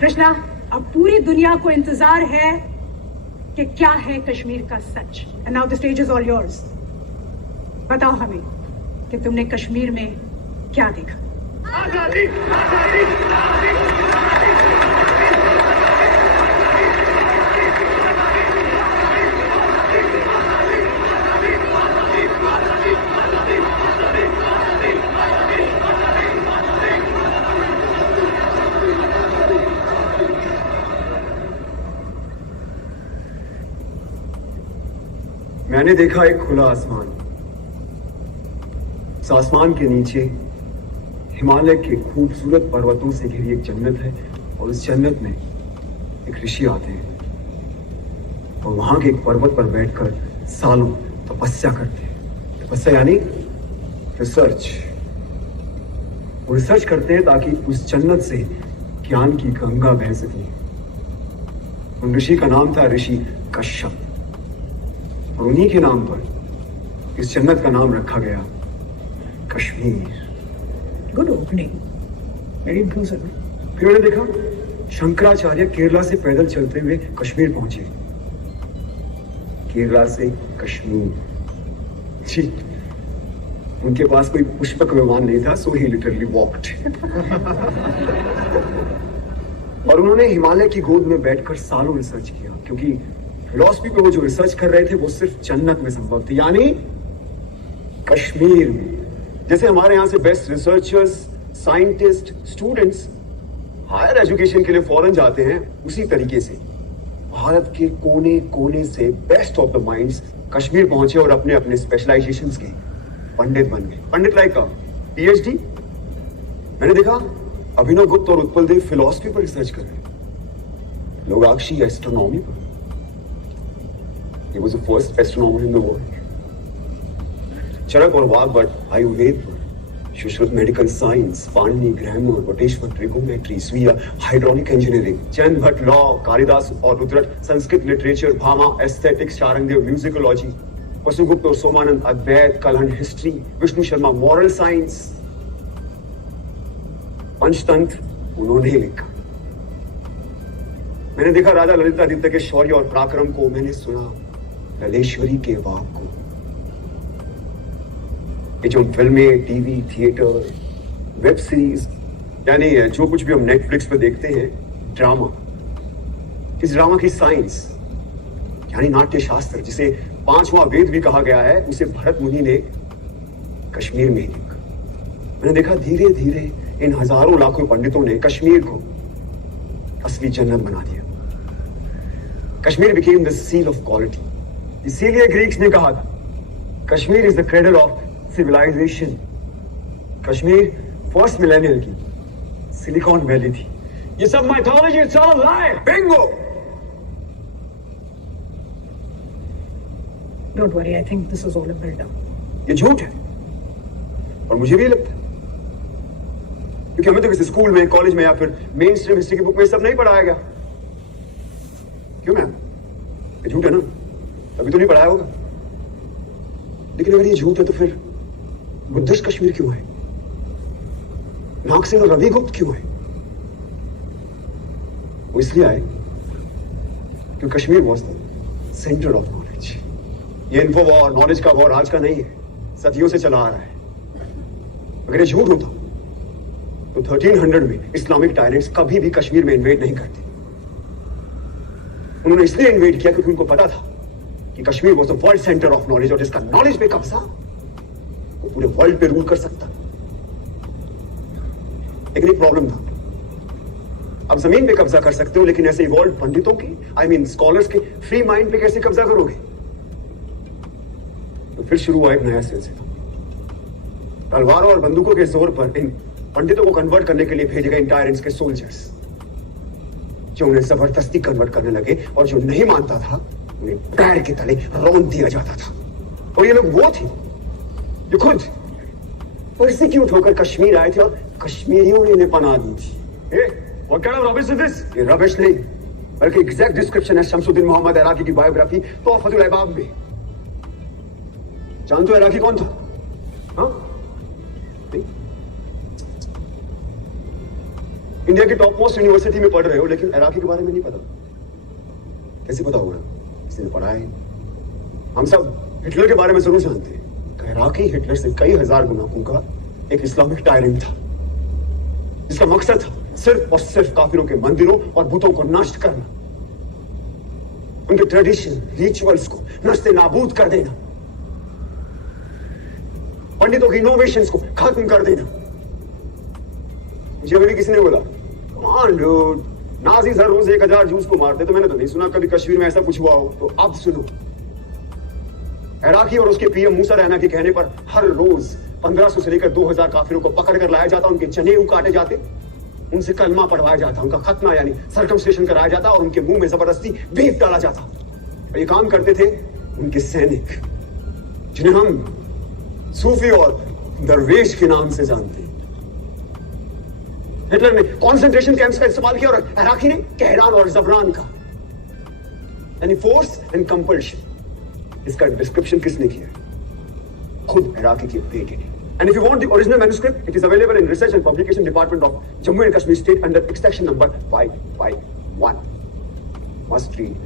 कृष्णा, अब पूरी दुनिया को इंतजार है कि क्या है कश्मीर का सच। And now the stage is all yours. बताओ हमें कि तुमने कश्मीर में क्या देखा। आजादी, आजादी, आजादी। मैंने देखा एक खुला आसमान। इस आसमान के नीचे हिमालय के खूबसूरत पर्वतों से घिरी एक जन्नत है और उस जन्नत में एक ऋषि आते हैं और वहां के एक पर्वत पर बैठकर सालों तपस्या करते हैं। तपस्या यानी रिसर्च। वो रिसर्च करते हैं ताकि उस जन्नत से ज्ञान की गंगा बह सके। उन ऋषि का नाम था ऋषि कश्यप और उन्हीं के नाम पर इस जन्नत का नाम रखा गया Kashmir. Good opening, very inclusive. फिर मैंने देखा शंकराचार्य केरला से पैदल चलते हुए कश्मीर पहुंचे। केरला से कश्मीर जी, उनके पास कोई पुष्पक विमान नहीं था, सो ही लिटरली वॉक्ड। और उन्होंने हिमालय की गोद में बैठकर सालों रिसर्च किया, क्योंकि फिलॉसफी पे वो जो रिसर्च कर रहे थे वो सिर्फ जन्नत में संभव थी, यानी कश्मीर में। जैसे हमारे यहां से best researchers, scientist, students higher education के लिए फॉरेन जाते हैं, उसी तरीके से भारत के कोने कोने से best of the minds Kashmir पहुंचे और अपने अपने स्पेशलाइजेशंस के पंडित बन गए। पंडित लाइक का पीएचडी। मैंने देखा अभिनव गुप्त और उत्पल देव फिलॉसफी पर रिसर्च कर रहे हैं, लोगाक्षी एस्ट्रोनॉमी पर। He was the first astronomer in the world. Charak और वाग्भट आयुर्वेद पर, Sushruta medical science, Panini grammar, Vateshvara trigonometry, Suyya hydraulic engineering, Chand Bhatt law, Kalidasa और Rudrata Sanskrit literature, Bhama aesthetics, Sharangdev musicology, Vasugupta और Somananda Advaita, Kalhand history, Vishnu Sharma moral science, Panchatantra उन्होंने लिखा। मैंने देखा राजा ललितादित्य के शौर्य और पराक्रम को, मैंने सुना ललेश्वरी के वाक को। ये जो फिल्में, टीवी, थिएटर, वेब सीरीज, यानी जो कुछ भी हम नेटफ्लिक्स पे देखते हैं, ड्रामा, इस ड्रामा की साइंस यानी नाट्य शास्त्र, जिसे 5वां वेद भी कहा गया है, उसे भरत मुनि ने कश्मीर में ही लिखा। मैंने देखा धीरे धीरे इन हजारों लाखों पंडितों ने कश्मीर को असली जन्नत बना दिया। Kashmir became the seal of quality. इसीलिए ग्रीक्स ने कहा था Kashmir is the cradle of civilization. Kashmir first millennial की सिलिकॉन वैली थी। ये सब mythology, it's all lie. Bingo. Don't worry, I think this is all a buildup. ये झूठ है और मुझे भी लगता है, क्योंकि हमें तो किसी स्कूल में, कॉलेज में या फिर मेन स्ट्रीम हिस्ट्री की बुक में सब नहीं पढ़ाया गया। क्यों मैम? ये झूठ है ना, अभी तो नहीं पढ़ाया होगा। लेकिन अगर ये झूठ है तो फिर बुद्धिस्ट कश्मीर क्यों है? नागसेन और रविगुप्त क्यों है? वो इसलिए आए क्योंकि Kashmir was the centre of knowledge. ये इन्फो वॉर, नॉलेज का वॉर आज का नहीं है, सदियों से चला आ रहा है। अगर ये झूठ होता तो 1300 में इस्लामिक टायरेंट्स कभी भी कश्मीर में इन्वेड नहीं करते। उन्होंने इसलिए इन्वेड किया क्योंकि उनको पता था कि Kashmir was the world centre of knowledge, और जिसका नॉलेज पे कब्जा वो पूरे वर्ल्ड पे रूल कर सकता। लेकिन एक प्रॉब्लम था, अब जमीन पे कब्जा कर सकते हो, लेकिन ऐसे इवॉल्व पंडितों के, आई मीन स्कॉलर्स के फ्री माइंड पे कैसे कब्जा करोगे? तो फिर शुरू हुआ एक नया सिलसिला। तलवारों और बंदूकों के जोर पर इन पंडितों को कन्वर्ट करने के लिए भेजे गए टायरेंट्स के सोल्जर्स, जो उन्हें जबरदस्ती कन्वर्ट करने लगे, और जो नहीं मानता था उन्हें पैर के तले रौंद दिया जाता था। और ये लोग वो थे जो खुद परसिक्यूट होकर कश्मीर आए थे और कश्मीरियों ने इन्हें पनाह दी थी। What kind of rubbish is this? ये रबिश नहीं, बल्कि एग्जैक्ट डिस्क्रिप्शन है शमसुद्दीन मोहम्मद इराकी की बायोग्राफी तोहफतुल अहबाब में। जानते हो इराकी कौन था? हाँ? इंडिया की टॉप मोस्ट यूनिवर्सिटी में पढ़ रहे हो लेकिन इराकी के बारे में नहीं पता। कैसे पता होगा? किसी ने पढ़ा है? हम सब हिटलर के बारे में जरूर जानते हैं। इराकी हिटलर से कई हजार गुना का एक इस्लामिक टायरेंट था जिसका मकसद था सिर्फ और सिर्फ काफिरों के मंदिरों और बुतों को नष्ट करना, उनके ट्रेडिशन रिचुअल्स को नस्ते नाबूद कर देना, पंडितों की इनोवेशंस को खत्म कर देना। मुझे अभी किसी ने बोला नाज़ीज़ हर रोज 1000 जूस को मारते, तो मैंने तो नहीं सुना कभी कश्मीर में ऐसा कुछ हुआ हो। तो अब सुनो, इराकी और उसके पीएम मूसा रैना के कहने पर हर रोज 1500 से लेकर 2000 काफिरों को पकड़ कर लाया जाता, उनके जनेऊ काटे जाते, उनसे कलमा पढ़वाया जाता, उनका खतना यानी सर्कमस्टेशन कराया जाता और उनके मुंह में जबरदस्ती बीफ डाला जाता। और ये काम करते थे उनके सैनिक, जिन्हें हम सूफी और दरवेश के नाम से जानते हैं। हिटलर ने कॉन्सेंट्रेशन कैंप्स का इस्तेमाल किया और इराकी ने कहरान और जबरान का, यानी फोर्स एंड कंपल्शन। इसका डिस्क्रिप्शन किसने किया? खुद इराकी के बेटे ने। And if you want the original manuscript, it is available in Research and Publication Department of Jammu and Kashmir State under extraction number 551. Must read.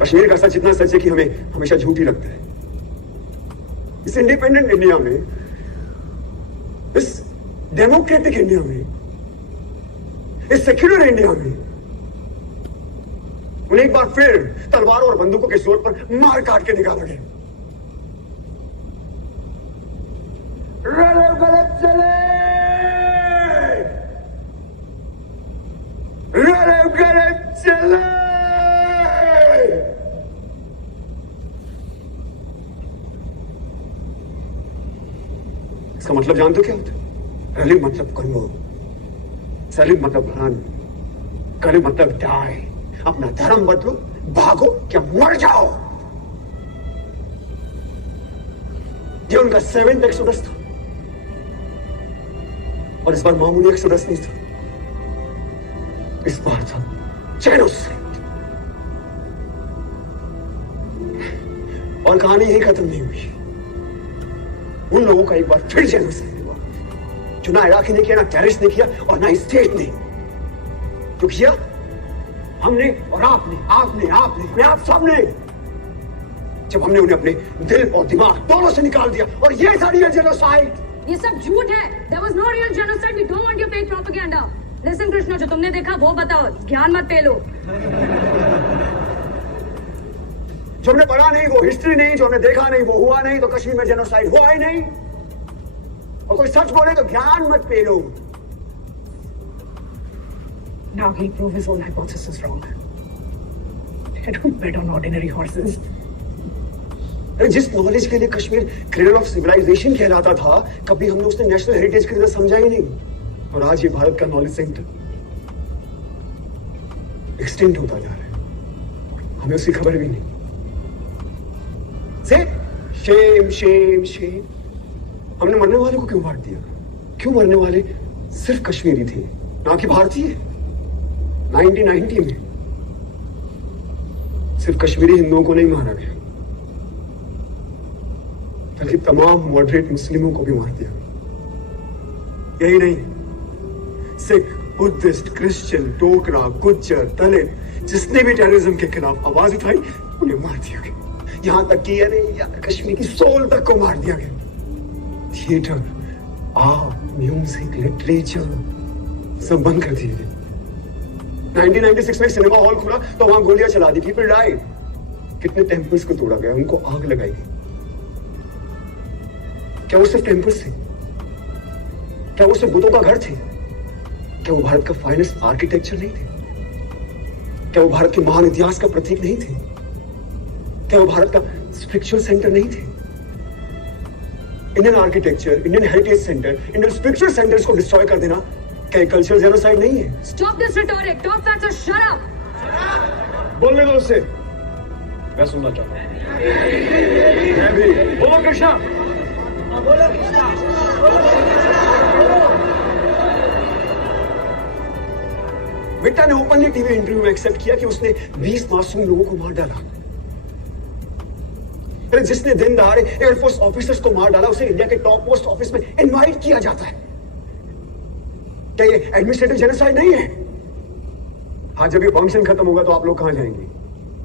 Kashmir का सच इतना सच है कि हमें हमेशा झूठ ही लगता है। इस इंडिपेंडेंट इंडिया में, इस डेमोक्रेटिक इंडिया में, इस सेक्युलर इंडिया में उन्हें एक बार फिर तलवारों और बंदूकों के जोर पर मार काट के निकाला गया। गलत चले, गलत चले। इसका मतलब जानते हो क्या होता है? रैली मतलब करो, सलीम मतलब रन, कली मतलब डाई। अपना धर्म बदलो, भागो क्या मर जाओ। ये उनका 7th एक्सोडस था और इस बार मामूली एक्सोडस नहीं था, इस बार था जेनोसाइड। और कहानी यही खत्म नहीं हुई। उन लोगों का एक बार फिर जेनोसाइड हुआ, जो ना इराकी ने किया, ना टेररिस्ट ने किया और ना स्टेट ने। जो किया हमने और आपने, आपने आप सबने, जब हमने उन्हें अपने दिल और दिमाग दोनों से निकाल दिया। और ये सारी जेनोसाइड, ये सब झूठ है। There was no real genocide. We don't want your fake propaganda. Listen Krishna, जो तुमने देखा वो बताओ, ज्ञान मत पेलो। जो हमने पढ़ा नहीं वो हिस्ट्री नहीं, जो हमने देखा नहीं वो हुआ नहीं, तो कश्मीर में जेनोसाइड हुआ ही नहीं। और कोई सच बोले तो ज्ञान मत पेलो। Now he'll prove his own hypothesis wrong. I don't bet on ordinary horses. जिस नॉलेज के लिए कश्मीर क्रेडल ऑफ सिविलाइजेशन कहलाता था, कभी हमने उसने नेशनल हेरिटेज की तरह समझा ही नहीं। और आज ये भारत का नॉलेज सेंटर एक्सटेंड होता जा रहा है, हमें उसकी खबर भी नहीं। से शेम शेम शेम। हमने मरने वाले को क्यों मार दिया? क्यों मरने वाले सिर्फ कश्मीरी थे, ना कि भारतीय? 1990 में सिर्फ कश्मीरी हिंदुओं को नहीं मारा गया, बल्कि तमाम मॉडरेट मुस्लिमों को भी मार दिया। यही नहीं, सिख, बुद्धिस्ट, क्रिश्चियन, डोगरा, गुज्जर, दलित, जिसने भी टेररिज्म के खिलाफ आवाज उठाई उन्हें मार दिया गया। यहां तक कि कश्मीर की सोल तक को मार दिया गया। थिएटर, आर्ट, म्यूजिक, लिटरेचर सब बंद कर दिए गए। 1996 में सिनेमा हॉल खुला तो वहां गोलियां चला दी, पीपल डाइड। कितने टेम्पल्स को तोड़ा गया, उनको आग लगाई गई। क्या वो सिर्फ टेम्पल्स थे? क्या वो सिर्फ बुतों का घर थे? क्या वो भारत का फाइनेस्ट आर्किटेक्चर नहीं थे? क्या वो भारत के महान इतिहास का प्रतीक नहीं थे? क्या वो भारत का स्पिरिचुअल सेंटर नहीं थे? Indian architecture, Indian heritage centre, Indian spiritual centres को डिस्ट्रॉय कर देना क्या कल्चरल जेनोसाइड नहीं है? Stop this rhetoric. Top facts are shut up. बोलने दो उससे, मैं सुनना चाहता हूं। मैं भी बोलो कृष्णा। बोलो कृष्णा। विक्टर ने ओपनली टीवी इंटरव्यू में एक्सेप्ट किया कि उसने 20 मासूम लोगों को मार डाला। अरे जिसने दिन दहाड़े एयरफोर्स ऑफिसर्स को मार डाला उसे इंडिया के टॉप मोस्ट ऑफिस में इनवाइट किया जाता है। क्या ये एडमिनिस्ट्रेटिव जेनोसाइड नहीं है? हाँ, जब ये फंक्शन खत्म होगा तो आप लोग कहां जाएंगे?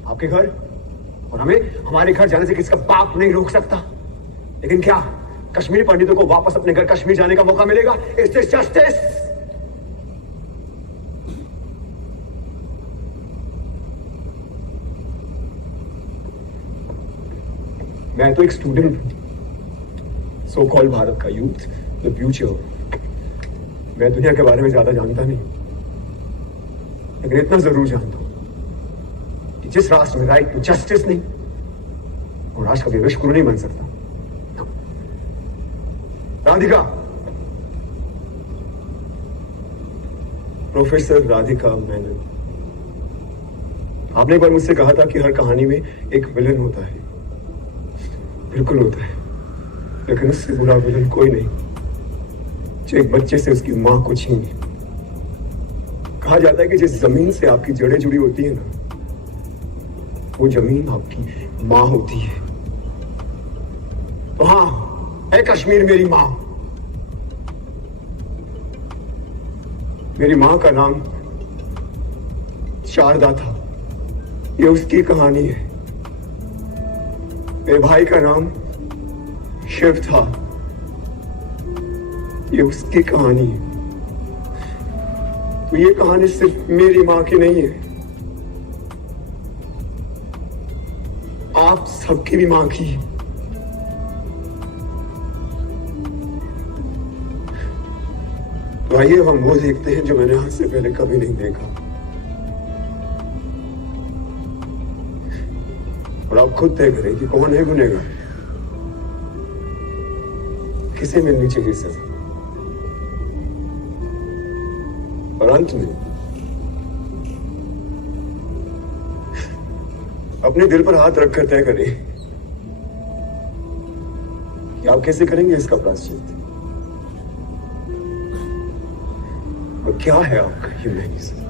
आपके घर। और हमें हमारे घर जाने से किसका बाप नहीं रोक सकता। लेकिन क्या कश्मीरी पंडितों को वापस अपने घर कश्मीर जाने का मौका मिलेगा? Is this justice? मैं तो एक स्टूडेंट हूं, सो कॉल्ड भारत का यूथ, द फ्यूचर। मैं दुनिया के बारे में ज्यादा जानता नहीं, लेकिन इतना जरूर जानता हूं कि जिस राष्ट्र में राइट टू जस्टिस नहीं, वो राष्ट्र कभी विश्वगुरु नहीं बन सकता। राधिका, प्रोफेसर राधिका मेनन, आपने एक बार मुझसे कहा था कि हर कहानी में एक विलन होता है। बिल्कुल होता है, लेकिन उससे बुरा विलन कोई नहीं जो एक बच्चे से उसकी मां को छीने। कहा जाता है कि जिस जमीन से आपकी जड़ें जुड़ी होती है ना, वो जमीन आपकी मां होती है। तो हाँ, है कश्मीर मेरी मां। मेरी मां का नाम शारदा था, ये उसकी कहानी है। मेरे भाई का नाम शिव था, ये उसकी कहानी है। तो ये कहानी सिर्फ मेरी मां की नहीं है, आप सबकी भी मां की है। तो आइए हम वो देखते हैं जो मैंने आज से पहले कभी नहीं देखा, और आप खुद तय करें कि कौन है गुनहगार, किसे मिलनी चाहिए सजा। और अंत में अपने दिल पर हाथ रखकर तय करें कि आप कैसे करेंगे इसका प्रायश्चित, और क्या है आपका ह्यूमैनिज्म।